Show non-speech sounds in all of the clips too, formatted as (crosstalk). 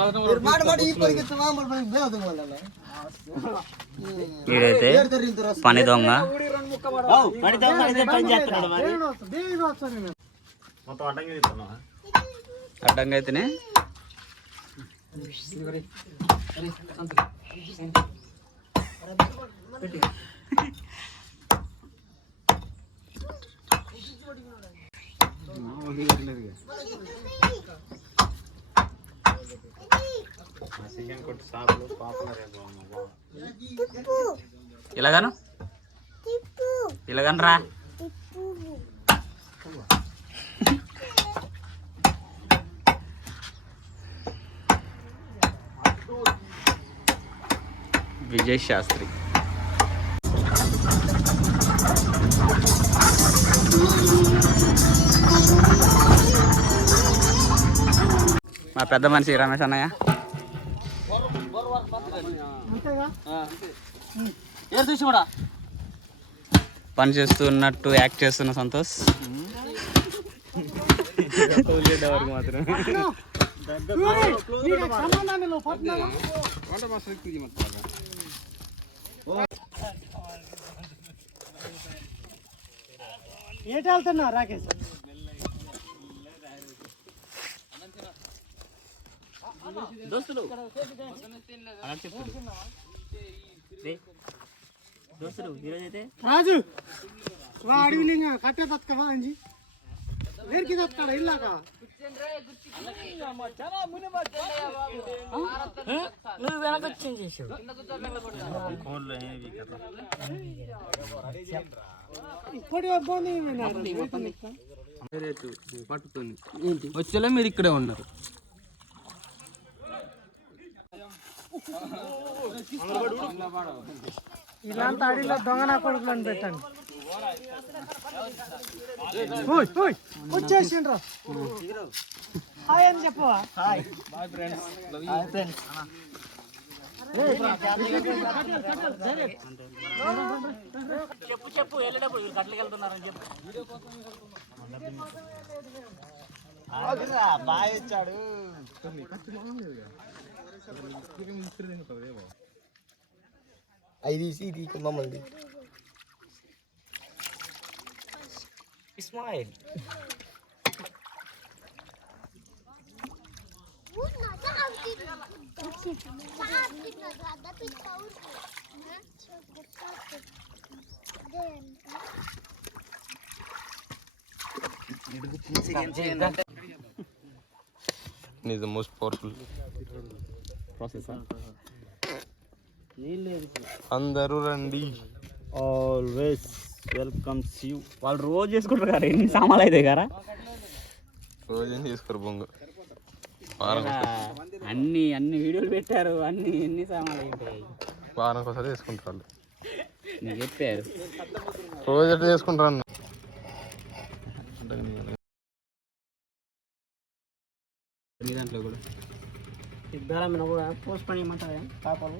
మాట మాట ఈ పనికి ఇస్తావా మరి పనికి బేవతం వల్ల వీడైతే పని దొంగ మొత్తం అడ్డంగా తీస్తున్నావా అడ్డంగా అయితేనే ఇలాగాను? ఇలాగను రా విజయ్ శాస్త్రి. మా పెద్ద మనిషి రమేష్ అన్నయ్య. పని చేస్తున్నట్టు యాక్ట్ చేస్తున్న సంతోష్. ఏటి వెళ్తున్నా రాకేష్? దోస్తులు. దోస్తులు ఈరోజు అయితే రాజు వా అడవిలి కట్టే తత్కవా అంజి. వేరికి తత్కాడ ఇల్లాక? నువ్వు చేసావు? ఇప్పటి బాగుంది వచ్చేలా మీరు ఇక్కడే ఉన్నారు. ఇలాంటి అడవిలో దొంగ నా కొడుకులను పెట్టండి వచ్చేసిండ్రా హాయ్ అని చెప్పవా చెప్పు చెప్పు వెళ్ళేటప్పుడు వీళ్ళు కట్లకి వెళ్తున్నారని చెప్పు Ay, di, di ko mamali. Smile. This is the most powerful processor. అందరూ రండి. ఆల్వేస్ వెల్కమ్స్ యూ వాళ్ళు రోజు చేసుకుంటారు కదా ఎన్ని సామాన్లు అయితే కదా? రోజేం చేసుకోరు బొంగు. అన్ని అన్ని వీడియోలు పెట్టారు అన్ని ఎన్ని సామాన్లు ఉంటాయి వారం ఒకసారి చేసుకుంటారు వాళ్ళు. నీకు చెప్పారు. రోజు ఎట్లా చేసుకుంటారు అన్న? మీ దాంట్లో కూడా. ఇద్దరు కూడా పోస్ట్ పని ఇమ్మంటారా పాపలు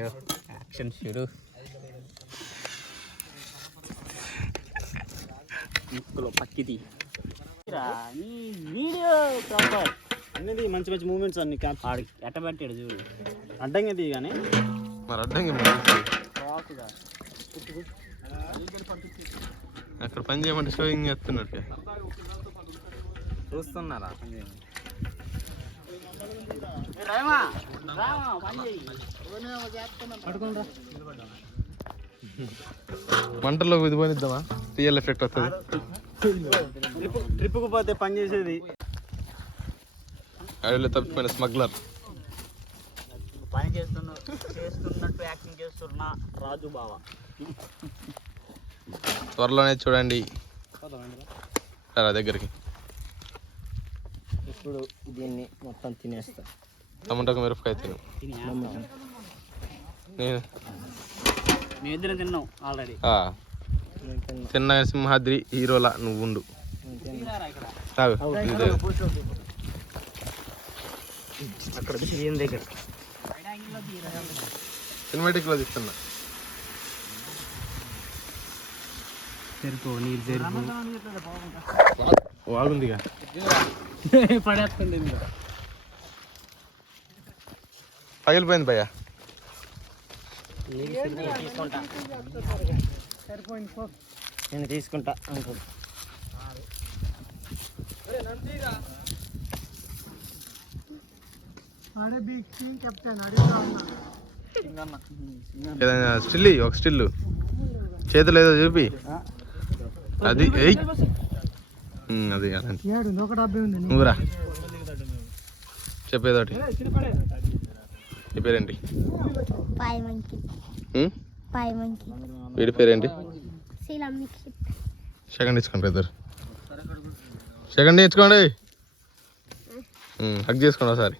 యాక్షన్ షురు ముక్కులో పక్కిది నీ వీడియో ప్రాపర్ అన్నీ మంచి మంచి మూమెంట్స్ అన్ని క్యాప్ ఆడు ఎట్ట పెట్టాడు చూడు. అడ్డంగా తీ కానీ. మరి అడ్డంగా అక్కడ పని చేయమంటే షోయింగ్ చేస్తున్నట్టు చూస్తున్నారా? పని చేయి మంటల్లో ఇది పనిద్దామా రియల్ ఎఫెక్ట్ వస్తుంది ట్రిప్ ట్రిప్కు పోతే పని చేసేది. అడవిలో తప్పిపోయిన స్మగ్లర్. పని చేస్తున్న చేస్తున్నట్టు యాక్టింగ్ చేస్తున్నా రాజు బావ. త్వరలోనే చూడండి. రా దగ్గరికి. ఇప్పుడు దీన్ని మొత్తం తినేస్తా. టమాటాకు మిరపకాయ తిను. నేను తిన్నాం ఆల్రెడీ. ఆ, తిన్న. సింహాద్రి హీరోలా నువ్వు ఉండు దగ్గర. సినిమాటిక్లో తీస్తున్నా. నీరు బాగుందిగా. పడేస్తుంది పగిలిపోయింది భయ్యా. తీసుకుంటా. నేను తీసుకుంటా. ఏదైనా స్టిల్ ఒక స్టిల్. చేతులు ఏదో చూపి. అది అది అలాంటి నువ్వురా చెప్పేదోటి. నీ పేరేంటి? వీడి పేరేంటి? సెకండ్ ఇచ్చుకోండి ఇద్దరు. సెకండ్ ఇచ్చుకోండి. హక్ చేసుకోండి ఒకసారి.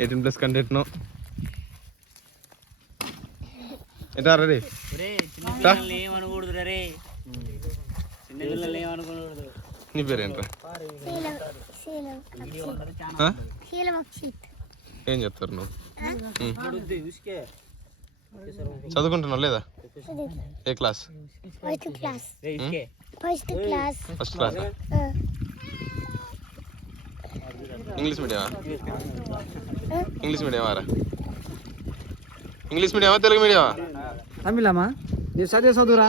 ఎయిటీన్ ప్లస్ కంటెంట్ను. రెడీ రే నీ పేరేంట్రా ఏం చెప్తారు నువ్వు? చదువుకుంటున్నావు లేదా? ఏ class? First class. First class. First class. English మీడియమా? English మీడియమా రా? ఇంగ్లీష్ మీడియమా తెలుగు మీడియమా? తమిళమా? నేను చదివే చదువురా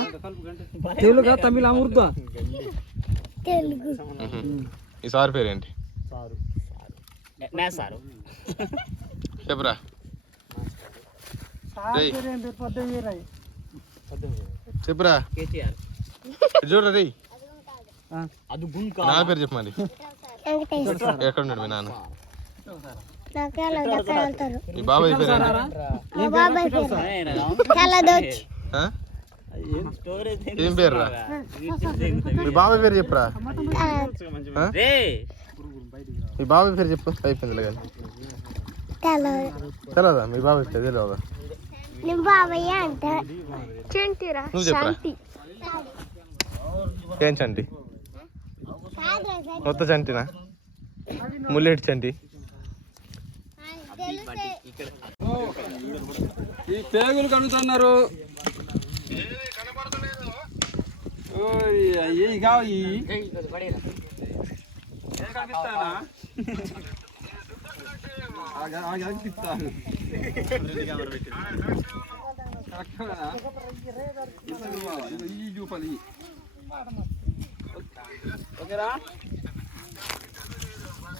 తెలుగుగా తమిళ ఉర్దూ? తెలుగు. ఈ సార్ పేరేంటి? సారు. చెప్పురా. రేయ్. చెప్పురా. కేటీఆర్. ఇటు చూడరా గుంక నాన్న పేరు చెప్పు మరి. వెంకటేశ్వర ఎక్కడ ఉన్నాడు మీ నాన్న? బాబాయ్ బాబాయ్ పేరు? స్టోరేజ్ ఏం పేరు? రా మీ బాబాయ్ పేరు చెప్పురా? మీ బాబాయ్ పేరు చెప్పు అయిపోయింది కానీ. తెల్లదు తెలియదా మీ బాబాయ్ పేరు తెలియదా బాబాయ్ నువ్వు చెప్పురా? ఏం చంటి. కొత్త చంటినా? ముల్లెటి చంటి? ఈ పేగులు కడుగుతున్నారు. అయ్యి కావు కనిపిస్తాను? చూపాలి ఓకేరా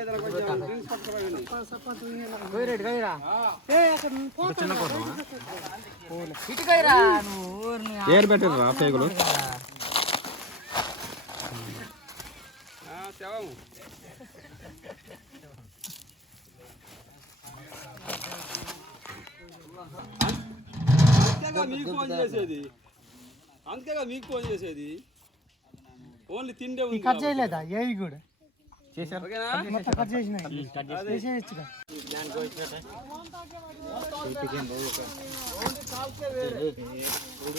ఏదైనా కొంచెం డ్రింక్స్ పట్టుకురండి. ఏరు పెట్టరు పేగులు. అంతేగా మీకు ఫోన్ చేసేది. అంతేగా మీకు ఫోన్ చేసేది. ఓన్లీ తిండే ఉంది కట్ చేయలేదా? ఏవి కూడా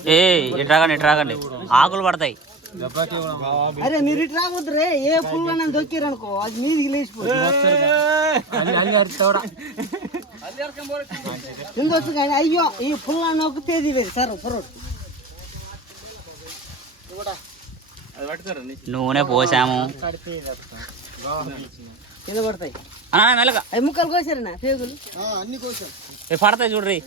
ఏ ఇటు రాకండి ఇటు రాకండి ఆకులు పడతాయి. అరే మీరు ఇటు రావద్దు రే. ఏ పుల్ల దొక్కిరు అనుకో అది మీదికి లేచిపోతుంది కానీ అయ్యో ఈ పుల్ల నొక్కితే లేదు. సార్ ఫరోడ్ నూనె పోసాము. కింద పడతాయి. అన్నా మెల్లగా అవి ముక్కలు కోసారన్నా పేగులు. ఏ పడతాయి చూడ్రి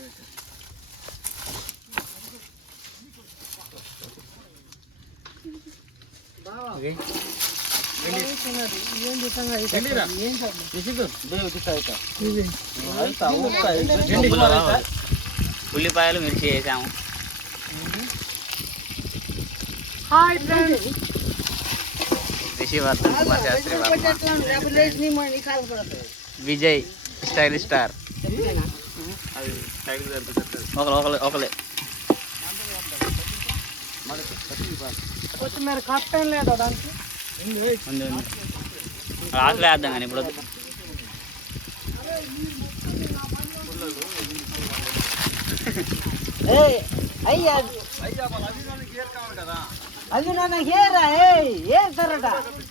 ఉల్లిపాయలు మిర్చి వేసాము. కుమార్ శాస్త్రి వర్మ నీ మ- నీ కాలు పడతాయి విజయ్ స్టైల్ స్టార్. ఒకరు ఒకరు ఒకలే కొత్తిమీర కష్టం లేదా దానికి? ఆకులు వేద్దాం కానీ ఇప్పుడు అయ్యా. అది నాన్న హేరా ఏయ్ ఏం సరట సరిపోదు రే ఈ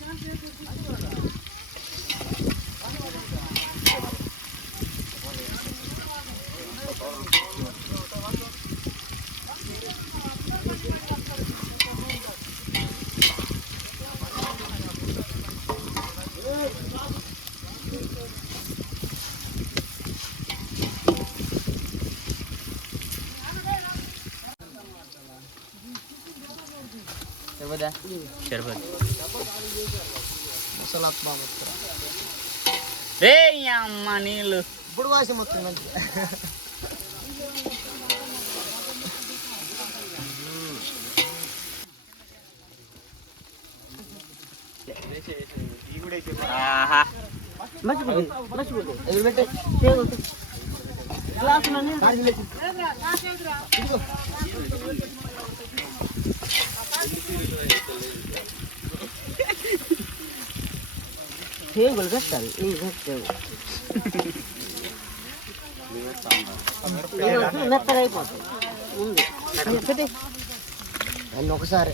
అమ్మ నీళ్ళు ఇప్పుడు వాసి మొత్తం ఆహా మర్చిపోయింది మర్చిపోయింది ఎదురు పెట్టే చేయవద్దు గ్లాసు నన్ను టేబుల్ కట్టాలి ఈ టేబుల్ మెత్తగా అయిపోతుంది ముందు పెట్టే అన్నీ ఒకసారి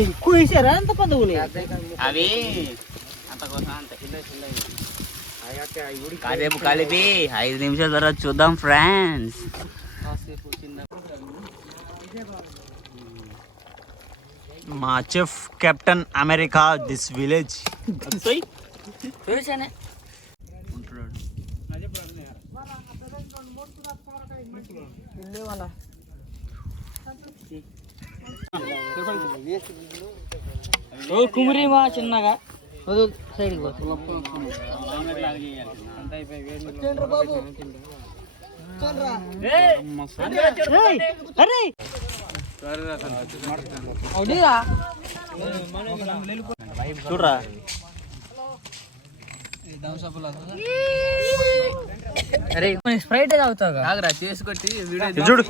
ఎక్కువ వేసారా ఎంత పెద్ద అవి అంత కోసం అంతే కాసేపు కలిపి ఐదు నిమిషాల తర్వాత చూద్దాం ఫ్రెండ్స్ మా chef captain America this village చూసానే ఓ కుమిరి మా చిన్నగా. వదులు సైడ్కి అవునీరా చూడరా. అరే స్ప్రైట్ ఆగరా చేసుకొట్టి చూడు.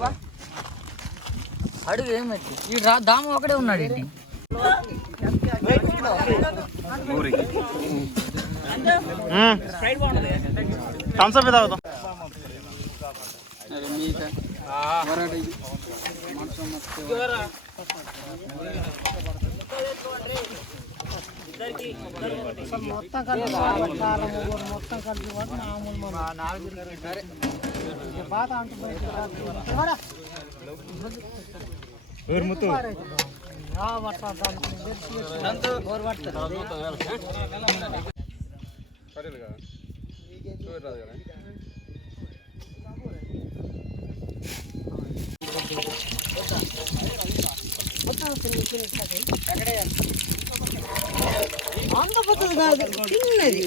అడుగు ఏమైంది? ఈ దాము ఒకడే ఉన్నాడు ఏంటి? థమ్స్ అప్ తాగుతాం మొత్తం కలిపి కాలం ఊరు మొత్తం కలిపి వాడు మామూలు మన బాధ అంటూ బయట రాదు. ఆ, పడతా దానికి తెచ్చి బోరు పడతారు. అంత పెద్దది కాదు చిన్నది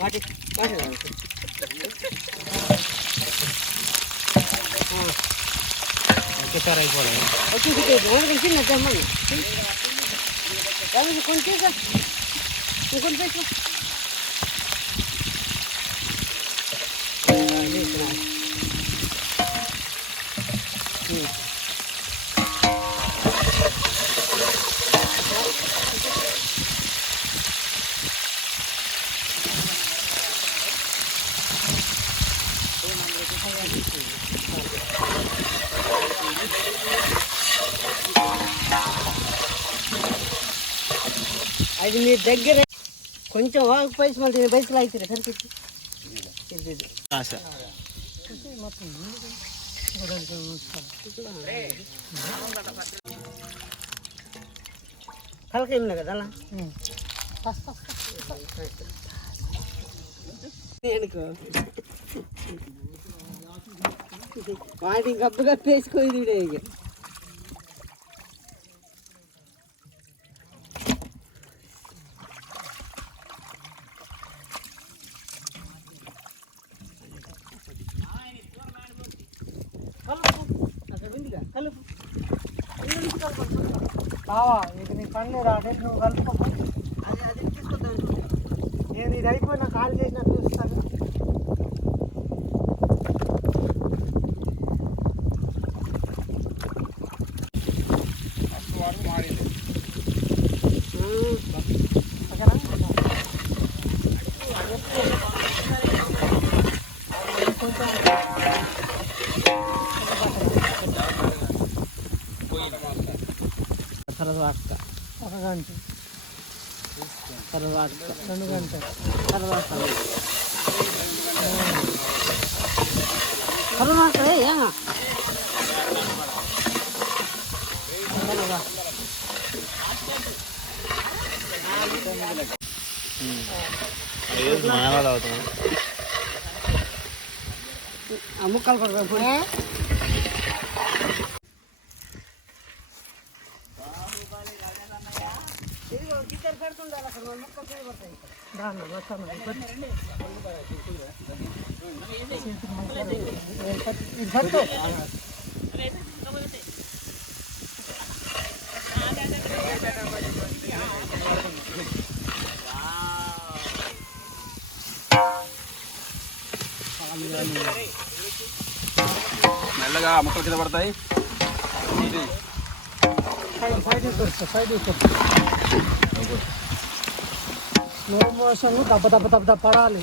వాటి వాటి వచ్చేసి వాడికి చిన్న తెమ్మని కొంచెం ఇంకొంచెం పెట్టు. అది మీ దగ్గర కొంచెం వాకు పైసలు మళ్ళీ బయటకు లాగుతారు సరిపెట్టి? ఇది ఇది. ఆశ. తలకాయ ఏం లేదు కదా అలా? దేనికో వాటికి గబ్బు కప్పేసుకోయి వీడే ఇక. కలుపుకో మెల్లగా ముక్కలు కింద పడతాయి. సైడ్ సైడ్ తీసుకొస్తా సైడ్ నో మోషన్ దప్ప దప్ప దప్ప దప్ప పడాలి.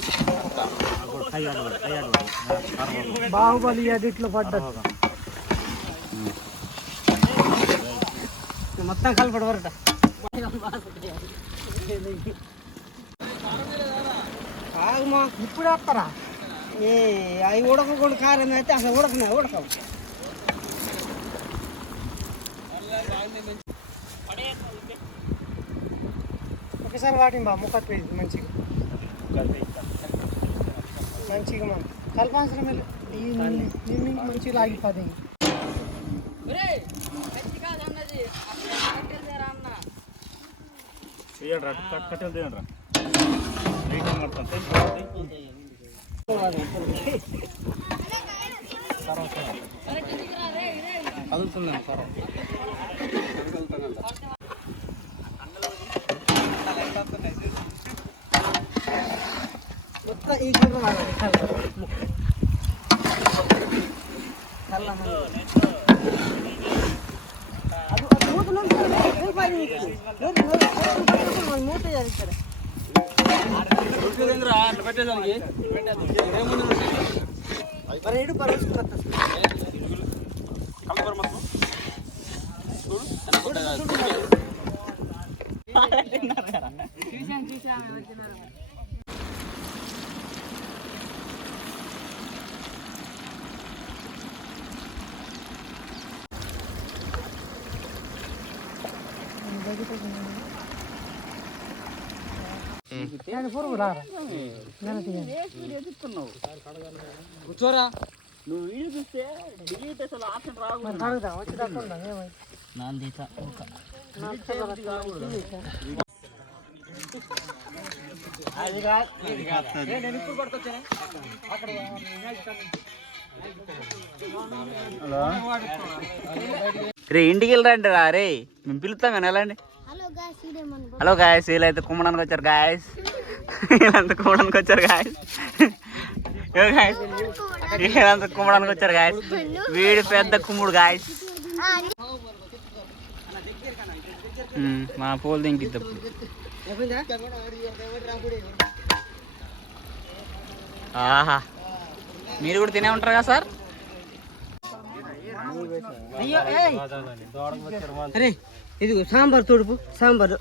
బాహుబలి ఎడిట్లో పడ్డది. మొత్తం కలపడు వరట ఆగుమా ఇప్పుడు వస్తారా? ఏ అవి ఉడకకుండా కారం అయితే అసలు ఉడకనే ఉడకవు. ఒకసారి వాటిని బా ముఖ పేజ్ మంచిగా. మంచిగా మనం కల్పాల్సిన దీన్ని మంచిగా లాగిపోతుంది మొత్తం ఈ చూడ చల్ల అది అది మూత మూత చేయాలి ఇక్కడ మరి ఏడు పరవేసుకున్నా నేను పురుగు కూర్చోరా. నువ్వు వీడియో చూస్తే డిలీట్ అసలు ఆప్షన్ రావు రే ఇంటికి వెళ్ళరండి రా రే. మేము పిలుస్తాం కానీ వెళ్ళండి. హలో గాయస్ ఇదేమన్నా హలో గాయస్ వీళ్ళైతే కుమ్మడానికి వచ్చారు గాయస్ వీళ్ళంతా కుమ్మడానికి వచ్చారు గాయస్ గాయస్ వీళ్ళంతా కుమ్మడానికి వచ్చారు గాయస్ వీడు పెద్ద కుమ్ముడు గాయస్ మా పూలు దింకిద్దప్పుడు ఆహా. మీరు కూడా తినే ఉంటారు కదా సార్ అయ్యో ఏయ్. అరే ఇదిగో సాంబార్ తోడుపు సాంబార్.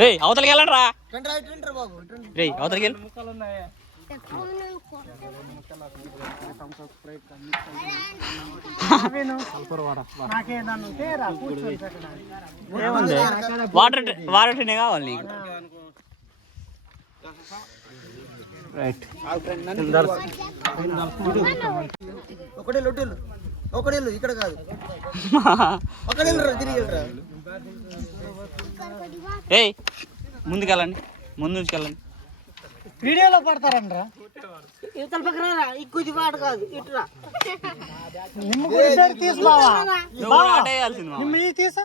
రే అవతలకి వెళ్ళండి రా రే అవతలకి వెళ్ళి. వాటర్ వాటర్ కావాలి నీకు. రైట్ ఒకటే లొట్టెలు ఒకటే ఇక్కడ కాదు. (laughs) తిరిగి ఏయ్ ముందుకెళ్ళండి. ముందు నుంచుకెళ్ళండి వీడియోలో పడతారంట్రా. ఇవతల పక్కన రా ఇంకొద్ది వాట కాదు ఇటురా తీసుకోవా నువ్వు కూడా ఆట వేయాల్సింది మామ. తీసా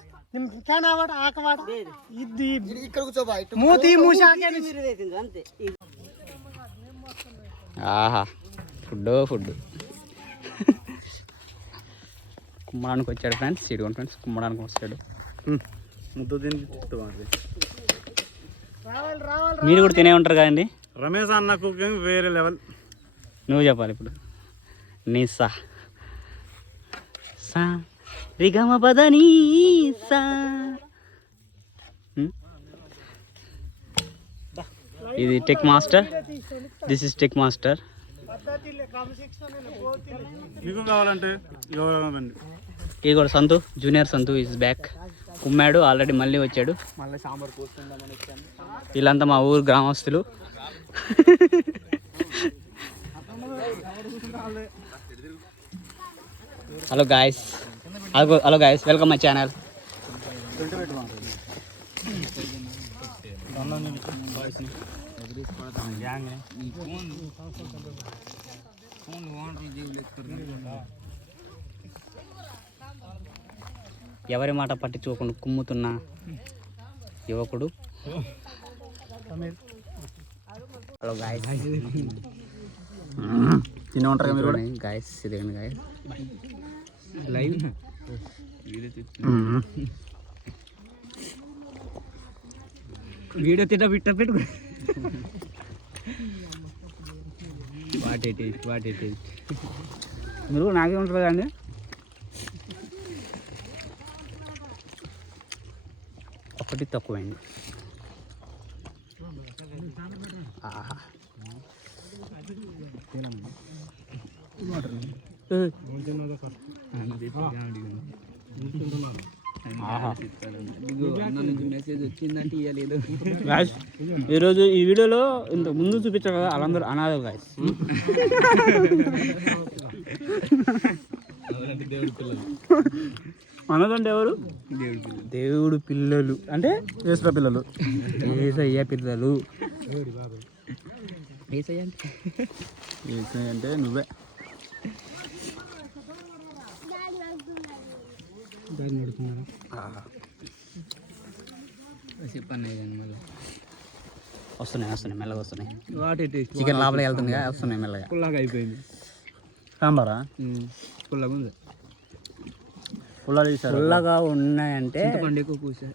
క్యాన్ ఆవాట ఆకవాట ఇది ఇక్కడ కూర్చోబా మూతి మూసి అంతే. ఆహా ఫుడ్ ఫుడ్ కుమ్మడానికి వచ్చాడు ఫ్రెండ్స్ ఇదిగోండి ఫ్రెండ్స్ కుమ్మడానికి వచ్చాడు ముద్దు తిని మీరు కూడా తినే ఉంటారు కదండి? రమేష్ అన్న కుకింగ్ వేరే లెవెల్. నువ్వు చెప్పాలి ఇప్పుడు. నీ సా. సా రిగమ పదని సా ఇది tech master this is tech master మీకు కావాలంటే ఇవ్వండి. ఇది కూడా Santhu junior Santhu is back కుమ్మాడు already మళ్ళీ వచ్చాడు. వీళ్ళంతా మా ఊరు గ్రామస్తులు. Hello guys hello hello guys welcome my channel ఎవరి మాట పట్టించుకోకుండా కుమ్ముతున్న యువకుడు? హలో గాయస్ తినే ఉంటారు మీరు కూడా? గాయస్ గాయస్ లైవ్ వీడియో తిట్ట బిట్ట పెట్టు. What it it what it it మీరు కూడా నాకే ఉంటుంది కదండి? ఒకటి తక్కువైంది. ఆహా. ఏయ్. ఆహా. Guys, ఈరోజు ఈ వీడియోలో ఇంత ముందు చూపించారు కదా వాళ్ళందరూ అనాథలు గాయస్ అన్నదంటే ఎవరు? దేవుడు పిల్లలు. అంటే ఏసుల పిల్లలు. ఏసయ్య పిల్లలు. ఏసయ్య అంటే? ఏసయ్య అంటే నువ్వే. వస్తున్నాయి వస్తున్నాయి మెల్లగా వస్తున్నాయి. చికెన్ లోపలికి వెళ్తుంది కదా వస్తున్నాయి మెల్లగా. పుల్లాగా అయిపోయింది. సాంబారా? పుల్లగా ఉంది. పుల్లగా తీసారు పుల్లగా ఉన్నాయంటే ఎక్కువ కూసా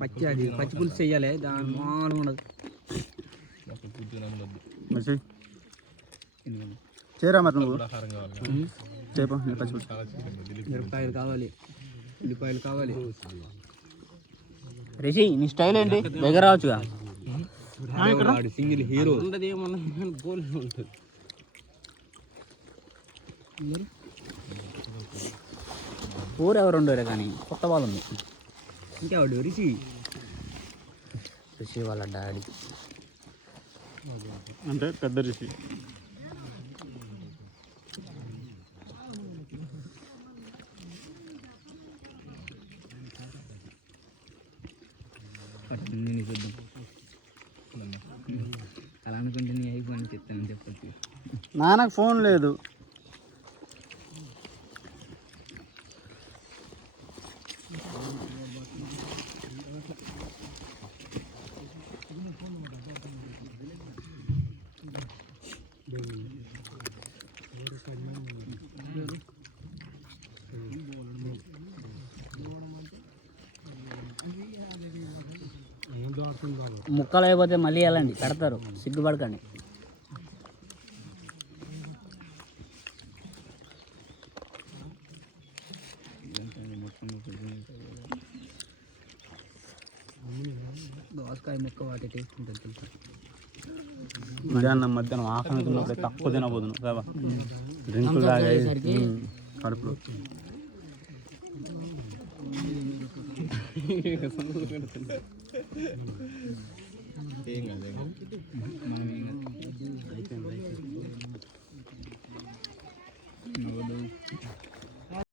పచ్చి అది పచ్చి పులుసు చెయ్యాలి దాని మామూలుగా ఉండదు. చేరా మరి నువ్వు? చేప పచ్చి మిరపకాయలు కావాలి. ఉల్లిపాయలు కావాలి. రిషి నీ స్టైల్ ఏంటి? దగ్గర రావచ్చుగా. Single hero. ఉండదు ఏమన్నా గోల్ ఉంటుంది ఊరు ఎవరు ఉండరు కానీ కొత్త వాళ్ళు ఉంది ఇంకా వాడు రిషి. రిషి వాళ్ళ డాడీ. అంటే పెద్ద రిషి నేను చూద్దాం. అలా అనుకుంటే నీ అయిపోయి చెప్తాను చెప్పచ్చు. నాన్నకు ఫోన్ లేదు. ముక్కలు అయిపోతే మళ్ళీ వెళ్ళండి పెడతారు సిగ్గుపడకండి. దోసకాయ ముక్క వాటి టేస్ట్ ఉంటుంది తెలుసా? మధ్యాహ్నం మధ్యాహ్నం ఆకలి తిన్నప్పుడు తక్కువ తినబోదును కదా? డ్రింకులు కడుపులో. తాగి తాగేసరికి ఉమ్, కడుపులో నోడు